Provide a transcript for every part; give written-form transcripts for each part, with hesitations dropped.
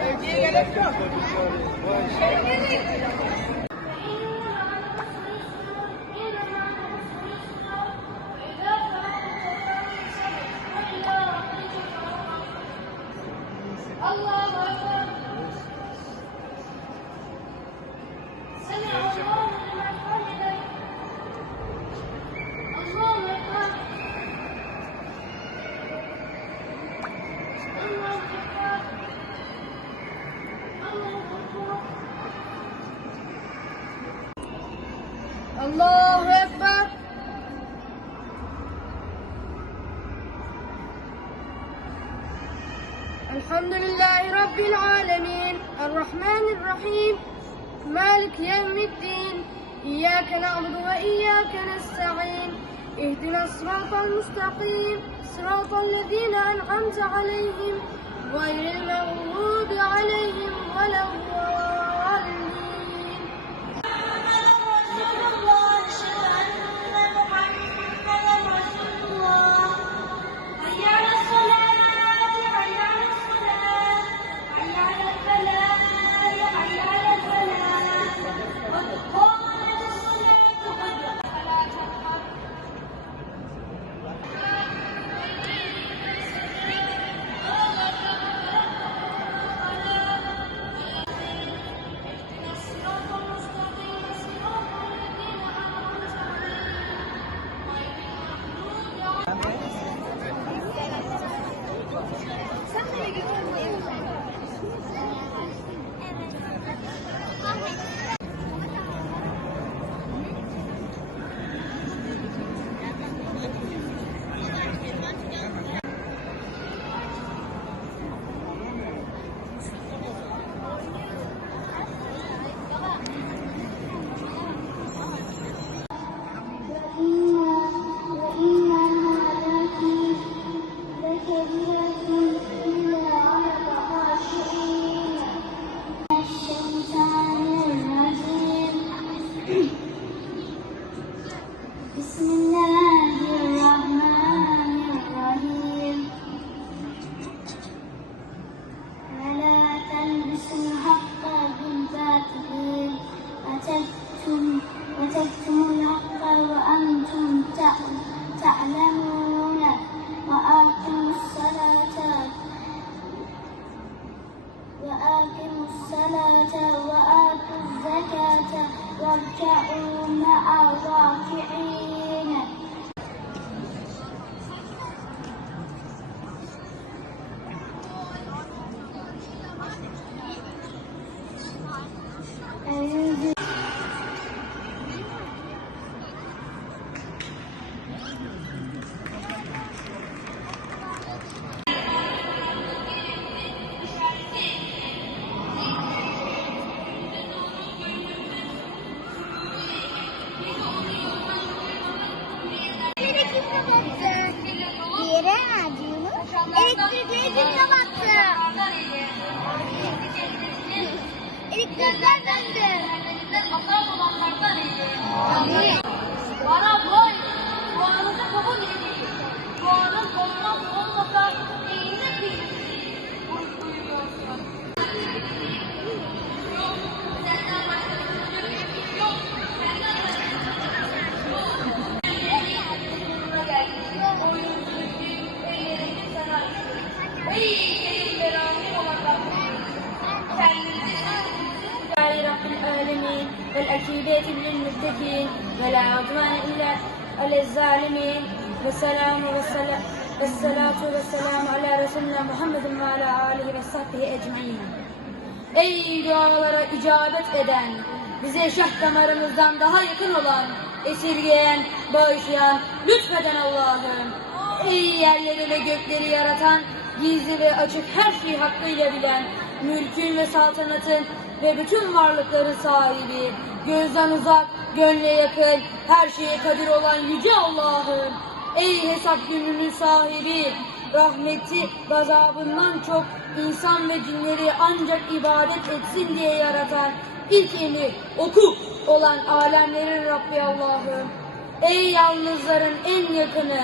Evciye gerek yok. Allahu Ekber. Elhamdülillahi Rabbil alemin. Errahmanirrahim. Malik yevmiddin. İyyâke na'budu ve iyyâke nesta'in. İhdina sıratal mustakim. Sıratallezîne en'amte aleyhim. Gayril mağdubi aleyhim veleddâllîn. وتكتموا الحق وأنتم تعلمون وأقيموا الصلاة وآتوا الزكاة واركعوا مع الراكعين. Elektrikleri kimse baktı. Elektrikler döndü. Bana boy, boğanızı kabul edin. Boğanın olmasa neyine kıymetli uyuyorsun? Senden başka çocuk yok. Senden başka çocuk yok. Buna geldi. Oyuncu ellerinde sana. Ey beraber olan kendinizi Rabbil alemin vel akibeti lil muttaqin ve la udvane illa alel zalimin ve selamu ve salatu ve selamu ala Resulina Muhammedin ve ala alihi ve sahbihi ecmaîn. Ey dualara icabet eden, bize şah damarımızdan daha yakın olan, esirgeyen, bağışlayan, lütfeden Allah'ım. Ey yerleri ve gökleri yaratan, gizli ve açık her şeyi hakkıyla bilen, mülkün ve saltanatın ve bütün varlıkların sahibi, gözden uzak, gönle yakın, her şeye kadir olan yüce Allah'ım. Ey hesap gününün sahibi, rahmeti, gazabından çok insan ve cinleri ancak ibadet etsin diye yaratan, ilk emri oku olan alemlerin Rabbi Allah'ım. Ey yalnızların en yakını,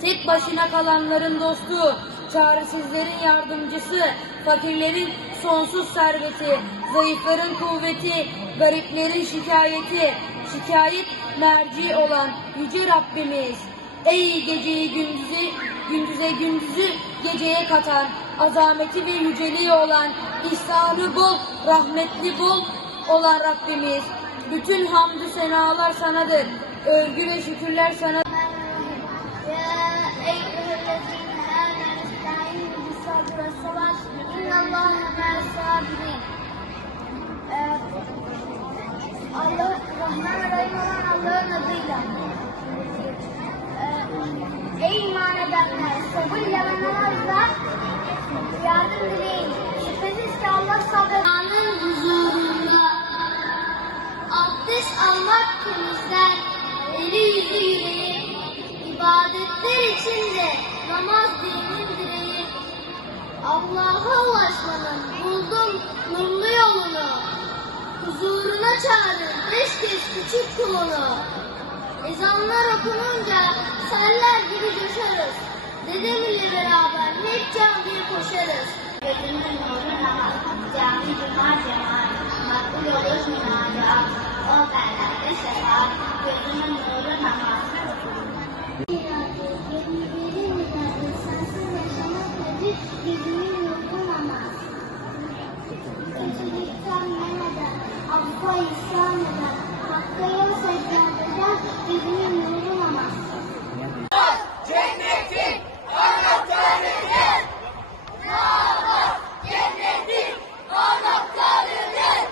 tek başına kalanların dostu, çaresizlerin yardımcısı, fakirlerin sonsuz serveti, zayıfların kuvveti, gariplerin şikayet merci olan Yüce Rabbimiz. Ey geceyi gündüzü geceye katan, azameti ve yüceliği olan, ihsanı bol, rahmetli bol olan Rabbimiz. Bütün hamdü senalar sanadır, övgü ve şükürler sana. يا أيها الذين آمنوا استعينوا بالصبر والصلاة إن الله مع الصابرين. Allah Rahman ve Rahim olan Allah'ın adıyla. Ey iman edenler, sabırla ve namazla yardım dileyin. Şüphesiz ki Allah sabırlanın huzurunda. Abdest almak temizler, eli yüzü yüreği. İbadetler içinde namaz dinin direği. Allah'a ulaşmanın buldum nurlu yolunu. Huzuruna çağırın beş kez küçük kulunu. Ezanlar okununca seller gibi coşarız. Dedem ile beraber hep camiye koşarız. Gözümün nuru namaz, cami cuma cemaat, makbul olur münacat, o bellerde şefaat. Gözümün nuru namaz. Yüzümün nuru namaz. Kötülükten men eden, affa isyan eden, hakka yol secdeden, yüzümün nuru namaz. Cennetin anahtarıdır. Namaz cennetin anahtarıdır.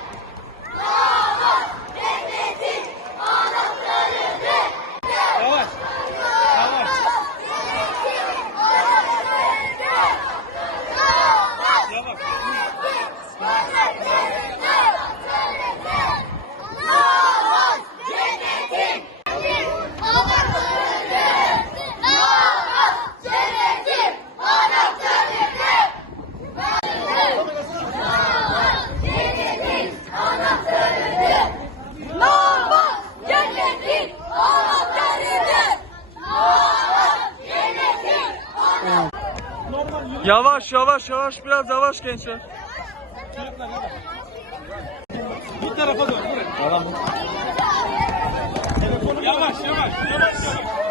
Namaz cennetin anahtarıdır. Yavaş. Yavaş. Yavaş yavaş yavaş, biraz yavaş gençler. Bu tarafa dön. Tamam. Yavaş yavaş yavaş yavaş.